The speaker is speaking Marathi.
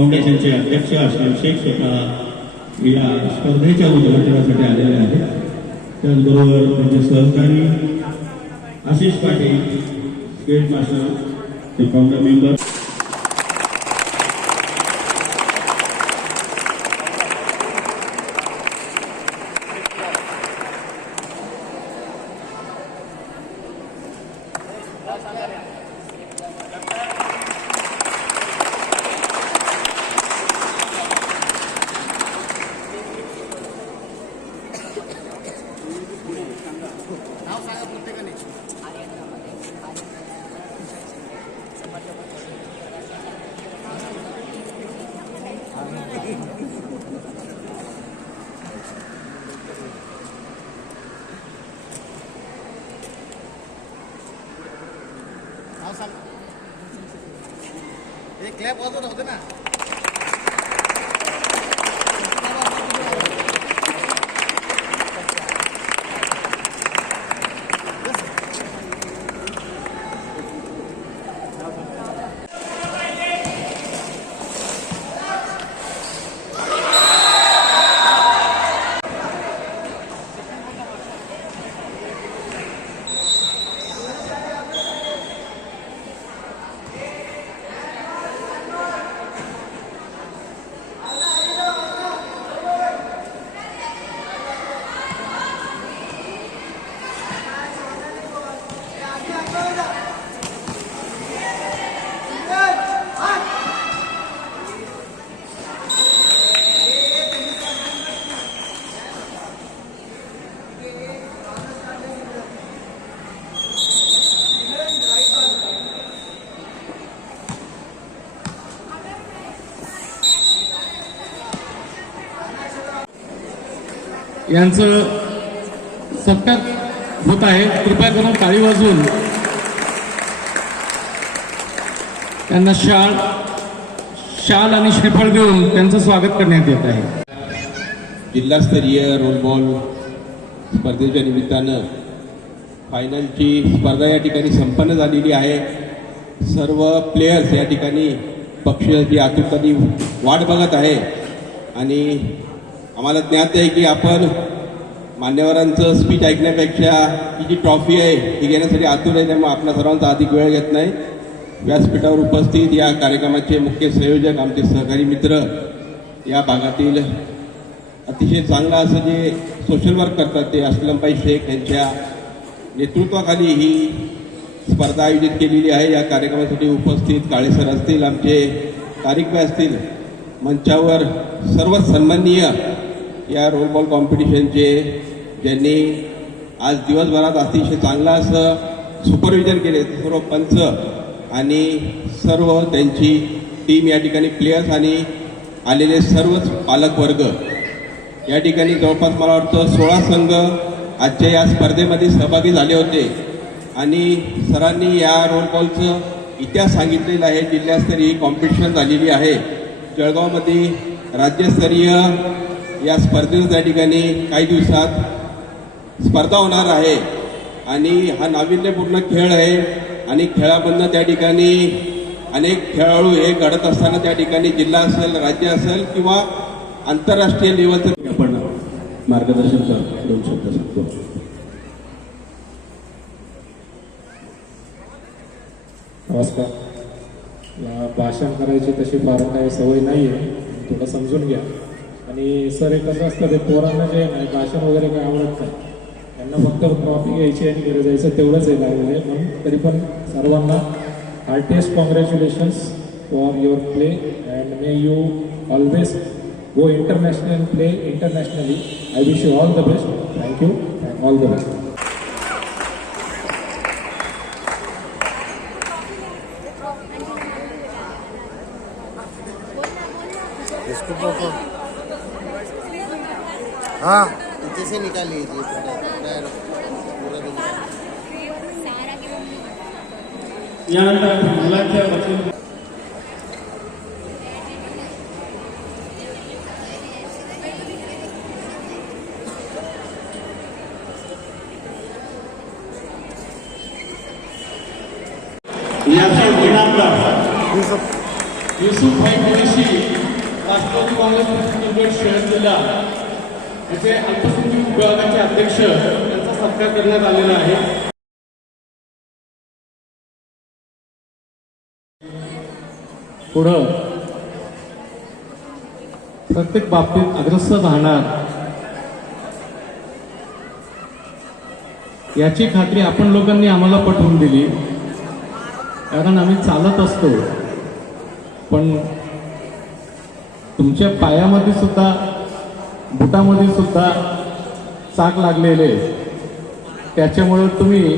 फाउंडेशनचे अध्यक्ष आशिम शेख स्वतः या स्पर्धेच्या उद्घाटनासाठी आलेले आहेत त्याचबरोबर त्यांचे सहकारी आशिष पाटील स्टेट मास्टर ते फाउंडर मेंबर Gracias. सांग एक क्लॅप वाजवत होते ना. यांचं सत्कार होत आहे. कृपया करून काळी वाजवून त्यांना शाल शाल आणि श्रीफळ देऊन त्यांचं स्वागत करण्यात येत आहे. जिल्हास्तरीय रोलबॉल स्पर्धेच्या निमित्तानं फायनलची स्पर्धा या ठिकाणी संपन्न झालेली आहे. सर्व प्लेयर्स या ठिकाणी पक्षाची आतुरतानी वाट बघत आहे. आणि आम्हाला ज्ञात आहे की आपण मान्यवरांचं स्पीच ऐकण्यापेक्षा ही जी ट्रॉफी आहे ती घेण्यासाठी आतुर आहे त्यामुळे आपल्या सर्वांचा अधिक वेळ घेत नाही. व्यासपीठावर उपस्थित या कार्यक्रमाचे मुख्य संयोजक आमचे सहकारी मित्र या भागातील अतिशय चांगलं असं जे सोशल वर्क करतात ते असलमबाई शेख यांच्या नेतृत्वाखाली ही स्पर्धा आयोजित केलेली आहे. या कार्यक्रमासाठी उपस्थित काळेसर असतील आमचे तारिकबाई असतील मंचावर सर्व सन्माननीय या रोल बॉल कॉम्पिटिशनचे ज्यांनी आज दिवसभरात अतिशय चांगलं असं सुपरविजन केले सर्व पंच आणि सर्व त्यांची टीम या ठिकाणी प्लेयर्स आणि आलेले सर्वच पालकवर्ग. या ठिकाणी जवळपास मला वाटतं सोळा संघ आजच्या या स्पर्धेमध्ये सहभागी झाले होते. आणि सरांनी या रोल बॉलचं इतिहास सांगितलेला आहे जिल्हास्तरीय कॉम्पिटिशन झालेली आहे. जळगावमध्ये राज्यस्तरीय या स्पर्धेचं त्या ठिकाणी काही दिवसात स्पर्धा होणार आहे. आणि हा नाविन्यपूर्ण खेळ आहे. आणि खेळामधनं त्या ठिकाणी अनेक खेळाडू हे घडत असताना त्या ठिकाणी जिल्हा असेल राज्य असेल किंवा आंतरराष्ट्रीय लेवलचं आपण मार्गदर्शन कर दोन शब्द सांगतो नमस्कार. भाषण करायची तशी फार काही सवय नाही आहे थोडं समजून घ्या. आणि सर एक कसं असतं ते पोरांना जे नाही भाषण वगैरे काय आवडत नाही. त्यांना फक्त ट्रॉफी घ्यायची आणि घरी जायचं तेवढंच आहे लागलेलं आहे म्हणून तरी पण सर्वांना heartiest congratulations for your play and may you always go international play internationally I wish you all the best thank you and all the best हाँ। जैसे निकाल लीजिए पूरा याचा विनामदार युसुफभाई कुरेशी राष्ट्रवादी काँग्रेस निवड शहर जिल्हा याचे अल्पसंख्याक विभागाचे अध्यक्ष यांचा सत्कार करण्यात आलेला आहे. पुढं प्रत्येक बाबतीत अग्रसर राहणार याची खात्री आपण लोकांनी आम्हाला पटवून दिली. कारण आम्ही चालत असतो. पण तुमच्या पायामध्ये सुद्धा बुटामध्ये सुद्धा चाक लागलेले त्याच्यामुळं तुम्ही